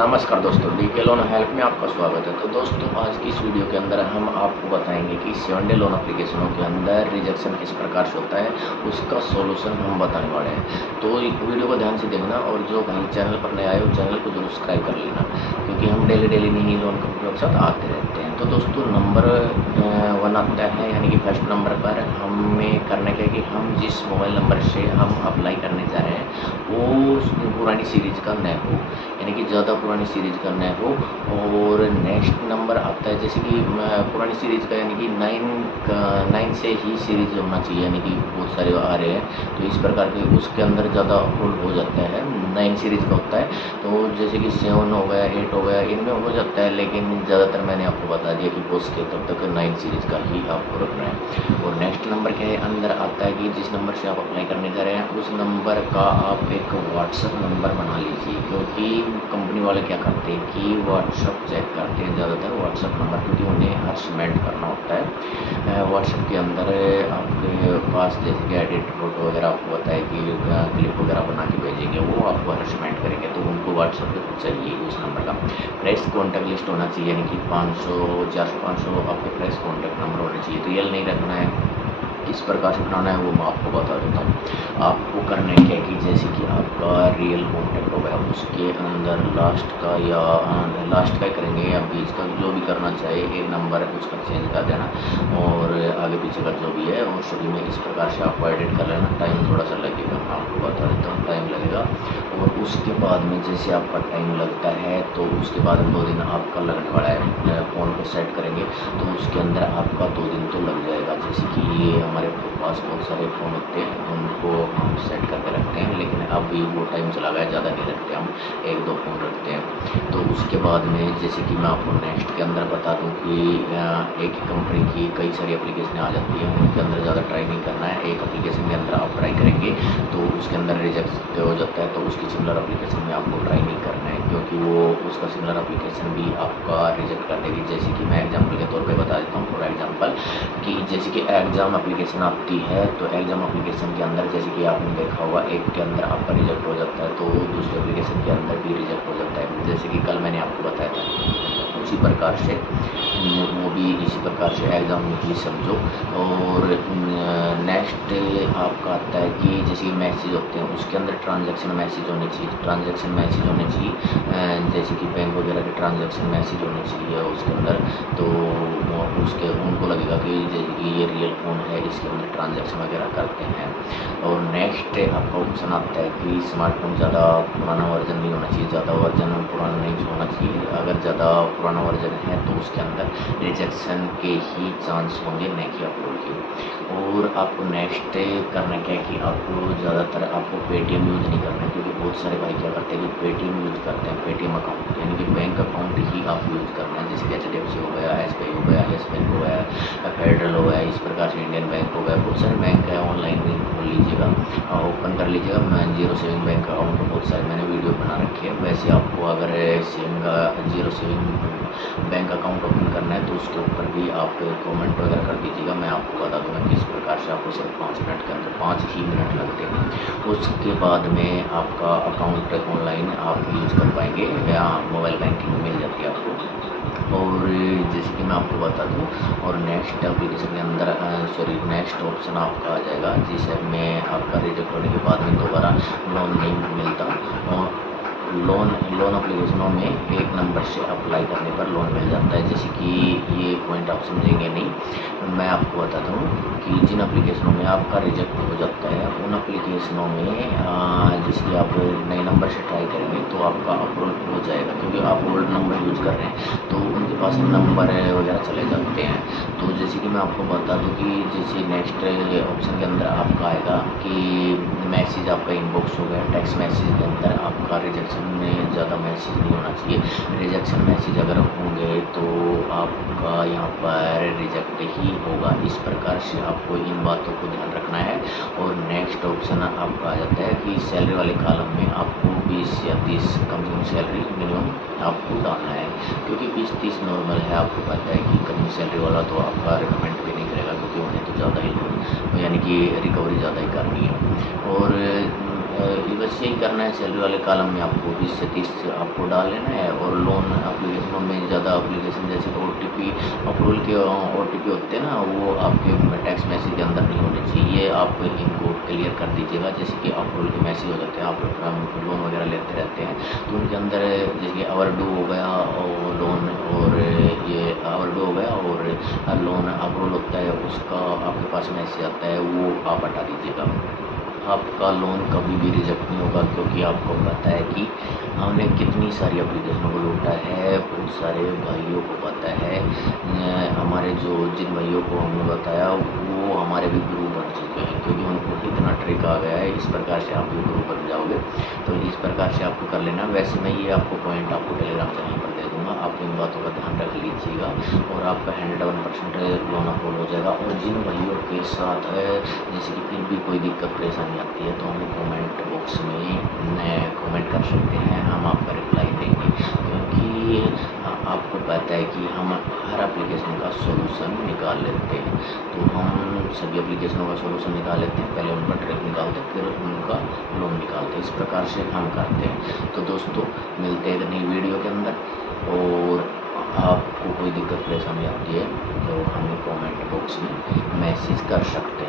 नमस्कार दोस्तों, DK loan help में आपका स्वागत है। तो दोस्तों, आज की इस वीडियो के अंदर हम आपको बताएंगे कि 7 डे लोन एप्लीकेशनों के अंदर रिजेक्शन किस प्रकार से होता है, उसका सॉल्यूशन हम बताने वाले हैं। तो वीडियो को ध्यान से देखना और जो भाई चैनल पर नए आए हो चैनल को जरूर सब्सक्राइब कर लेना, क्योंकि हम डेली नहीं लोन कंपनियों के साथ आते रहते हैं। तो दोस्तों, नंबर 1 आता है, यानी कि फर्स्ट नंबर पर हमें करने का है कि हम जिस मोबाइल नंबर से हम अप्लाई करने जा रहे हैं वो पुरानी सीरीज का न हो, यानी कि ज़्यादा पुरानी सीरीज का न हो। और नेक्स्ट नंबर आता है, जैसे कि पुरानी सीरीज का यानी कि 9 से ही सीरीज होना चाहिए, यानी कि बहुत सारे आ रहे हैं तो इस प्रकार के उसके अंदर ज़्यादा अप्रूवल हो जाता है। 9 सीरीज का होता है, तो जैसे कि 7 हो गया, 8 हो गया, इनमें हो जाता है, लेकिन ज़्यादातर मैंने आपको बता दिया कि पोस्ट के तब तक 9 सीरीज का ही आपको रखना है। और नेक्स्ट नंबर क्या है, अंदर आता है कि जिस नंबर से आप अप्लाई करने जा रहे हैं उस नंबर का आप एक व्हाट्सअप नंबर बना लीजिए, क्योंकि कंपनी वाले क्या करते हैं कि व्हाट्सअप चेक करते हैं ज़्यादातर व्हाट्सअप नंबर, क्योंकि उन्हें हर सबमिट करना होता है। व्हाट्सअप के अंदर आपके पास जैसे कि एडिट फोटो वगैरह आपको बताए कि क्लिप वगैरह बना के भेजेंगे, वो आपको हर सबमिट करेंगे, तो उनको व्हाट्सअप पे चाहिए उस नंबर का फ्रेश कॉन्टैक्ट लिस्ट होना चाहिए, यानी कि 500 400 500 आपके फ्रेश कॉन्टैक्ट नंबर होने चाहिए। रियल नहीं रखना है, किस प्रकार से बनाना है वो मैं आपको बता देता हूँ। आपको करना है क्या कि जैसे कि आपका रियल कॉन्टैक्ट होगा उसके अंदर लास्ट का या लास्ट का ही करेंगे या बीच का, जो भी करना चाहे एक नंबर है उसका चेंज कर देना, और आगे पीछे का जो भी है और सभी में इस प्रकार से आपको एडिट कर लेना। टाइम थोड़ा सा लगेगा, मैं आपको बता देता हूँ, टाइम लगेगा। और उसके बाद में जैसे आपका टाइम लगता है तो उसके बाद 2 दिन आपका लगने वाला है। फ़ोन को सेट करेंगे तो उसके अंदर आपका 2 दिन तो लग जाएगा। जैसे कि ये हमारे पास बहुत सारे फ़ोन होते हैं, उनको हम सेट करके रखते हैं, लेकिन अभी वो टाइम चला गया, ज़्यादा नहीं रखते, हम 1-2 फ़ोन रखते हैं। तो उसके बाद में जैसे कि मैं आपको नेक्स्ट के अंदर बता दूं कि एक ही कंपनी की कई सारी एप्लीकेशन आ जाती हैं, उनके अंदर ज़्यादा ट्राई नहीं करना है। एक एप्लीकेशन के अंदर आप ट्राई करेंगे तो उसके अंदर रिजेक्ट हो जाता है, तो उसकी सिमिलर एप्लीकेशन में आपको ट्राई नहीं करना है, क्योंकि वो उसका सिमिलर एप्लीकेशन भी आपका रिजेक्ट कर देगी। जैसे कि मैं एग्जाम्पल के तौर पर बता देता हूँ, फॉर एग्जाम्पल कि जैसे कि एग्ज़ाम एप्लीकेशन आती है, तो एग्ज़ाम एप्लीकेशन के अंदर जैसे कि आपने देखा होगा एक के अंदर आपका रिजेक्ट हो जाता है, तो दूसरे एप्लीकेशन के अंदर भी रिजेक्ट हो जाता है। जैसे कि कल मैंने आपको बताया था, उसी प्रकार से वो भी इसी प्रकार से एग्ज़ाम में समझो। और नेक्स्ट आपका आता है कि जैसे कि मैसेज होते हैं उसके अंदर ट्रांजैक्शन मैसेज होने चाहिए, ट्रांजैक्शन मैसेज होने चाहिए, जैसे कि बैंक वगैरह के ट्रांजैक्शन मैसेज होने चाहिए उसके अंदर। तो उसके उनको लगेगा कि जैसे कि ये रियल फ़ोन है, इसके अंदर ट्रांजैक्शन वगैरह करते हैं। और नेक्स्ट आपका ऑप्शन आता है कि स्मार्टफोन ज़्यादा पुराना वर्जन नहीं होना चाहिए, ज़्यादा वर्जन पुराना नहीं होना चाहिए। अगर ज़्यादा पुराना वर्जन है तो उसके अंदर रिजेक्शन के ही चांस होंगे, नहीं कि अप्रूवल के। और आपको नेक्स्ट करना क्या है कि आपको ज़्यादातर आपको पेटीएम यूज़ नहीं करना है, क्योंकि बहुत सारे भाई क्या करते हैं कि पेटीएम यूज़ करते हैं, पेटीएम अकाउंट यानी कि बैंक अकाउंट ही आप यूज़ करना है। जैसे कि HDFC हो गया, SBI हो गया, येस बैंक हो गया, फेडरल हो गया, इस प्रकार से इंडियन बैंक हो गया, बहुत सारे बैंक है। ऑनलाइन भी खोल लीजिएगा, ओपन कर लीजिएगा। मैं जीरो सेविंग बैंक अकाउंट बहुत सारे मैंने वीडियो बना रखी है। वैसे आपको अगर zero saving bank account open करना है तो उसके ऊपर भी आप कमेंट वगैरह कर दीजिएगा, मैं आपको बता दूंगा किस प्रकार से आपको सिर्फ 5 मिनट के अंदर 5 ही मिनट लगते हैं। उसके बाद में आपका अकाउंट ऑनलाइन आप यूज़ कर पाएंगे, या मोबाइल बैंकिंग मिल जाती है आपको। और जैसे कि मैं आपको बता दूं, और नेक्स्ट एप्लीकेशन के अंदर नेक्स्ट ऑप्शन आपका आ जाएगा जिसमें आपका रिजेक्ट होने के बाद में दोबारा लोन नहीं मिलता। और लोन एप्लीकेशनों में एक नंबर से अप्लाई करने पर लोन मिल जाता है। जैसे कि ये पॉइंट आप समझेंगे नहीं, मैं आपको बताता हूँ कि जिन एप्लीकेशनों में आपका रिजेक्ट हो जाता है उन एप्लीकेशनों में जैसे आप नए नंबर से ट्राई करेंगे तो आपका अप्रूवल हो जाएगा, क्योंकि आप ओल्ड नंबर यूज़ कर रहे हैं तो उनके पास नंबर वगैरह चले जाते हैं। तो जैसे कि मैं आपको बता दूं कि जैसे नेक्स्ट ऑप्शन के अंदर आपका आएगा कि मैसेज आपका इनबॉक्स हो गया, टेक्स्ट मैसेज के अंदर आपका रिजेक्शन में ज़्यादा मैसेज नहीं होना चाहिए। रिजेक्शन मैसेज अगर होंगे तो आपका यहाँ पर रिजेक्ट ही होगा। इस प्रकार से आपको इन बातों को ध्यान रखना है। और नेक्स्ट ऑप्शन आपका आ जाता है कि सैलरी वाले कॉलम में आपको 20 या 30 कम से कम सैलरी मिनिमम आपको डालना है, क्योंकि 20-30 नॉर्मल है। आपको पता है कि कम सैलरी वाला तो आपका रिकमेंड भी नहीं करेगा, क्योंकि उन्हें तो ज़्यादा ही यानी कि रिकवरी ज़्यादा ही करनी है। और बस यही करना है। सैलरी वाले कॉलम में आपको 20 से 30 आपको डाल लेना है। और लोन एप्लीकेशनों में ज़्यादा एप्लीकेशन जैसे OTP अप्रूवल के OTP होते हैं ना, वो आपके टेक्स्ट मैसेज के अंदर नहीं होने चाहिए। आप इनको क्लियर कर दीजिएगा। जैसे कि अप्रूवल के मैसेज हो जाते हैं, आप लोन वगैरह लेते रहते हैं तो उनके अंदर जैसे कि ओवरड्यू हो गया और लोन, और ये ओवरड्यू हो गया और लोन अप्रूवल होता है, उसका आपके पास मैसेज आता है, वो आप हटा दीजिएगा। आपका लोन कभी भी रिजेक्ट नहीं होगा, क्योंकि आपको पता है कि हमने कितनी सारी एप्लीकेशनों को लूटा है। बहुत सारे भाइयों को पता है। हमारे जिन भाइयों को हमने बताया वो हमारे भी गुरु बन चुके हैं, क्योंकि उनको इतना ट्रिक आ गया है। इस प्रकार से आप भी गुरु बन जाओगे। तो इस प्रकार से आपको कर लेना। वैसे मैं ये आपको पॉइंट आपको टेलीग्राम चैनल पर दे दूँगा, आप इन बातों का ध्यान रख लीजिएगा और आपका 101% लोन अप्रूव हो जाएगा। और जिन भाइयों के साथ जैसे कि फिर भी कोई दिक्कत परेशानी आती है तो हमें कमेंट बॉक्स में कमेंट कर सकते हैं, हम आपका रिप्लाई देंगे। क्योंकि आपको पता है कि हम हर एप्लीकेशन का सॉल्यूशन निकाल लेते हैं। तो हम सभी एप्लीकेशनों का सॉल्यूशन निकाल लेते हैं, पहले उनका ट्रिक निकालते हैं, फिर उनका लोन निकालते हैं। इस प्रकार से हम करते हैं। तो दोस्तों, मिलते हैं एक नई वीडियो के अंदर। और आपको कोई दिक्कत परेशानी आती है तो हमें कमेंट बॉक्स में मैसेज कर सकते हैं।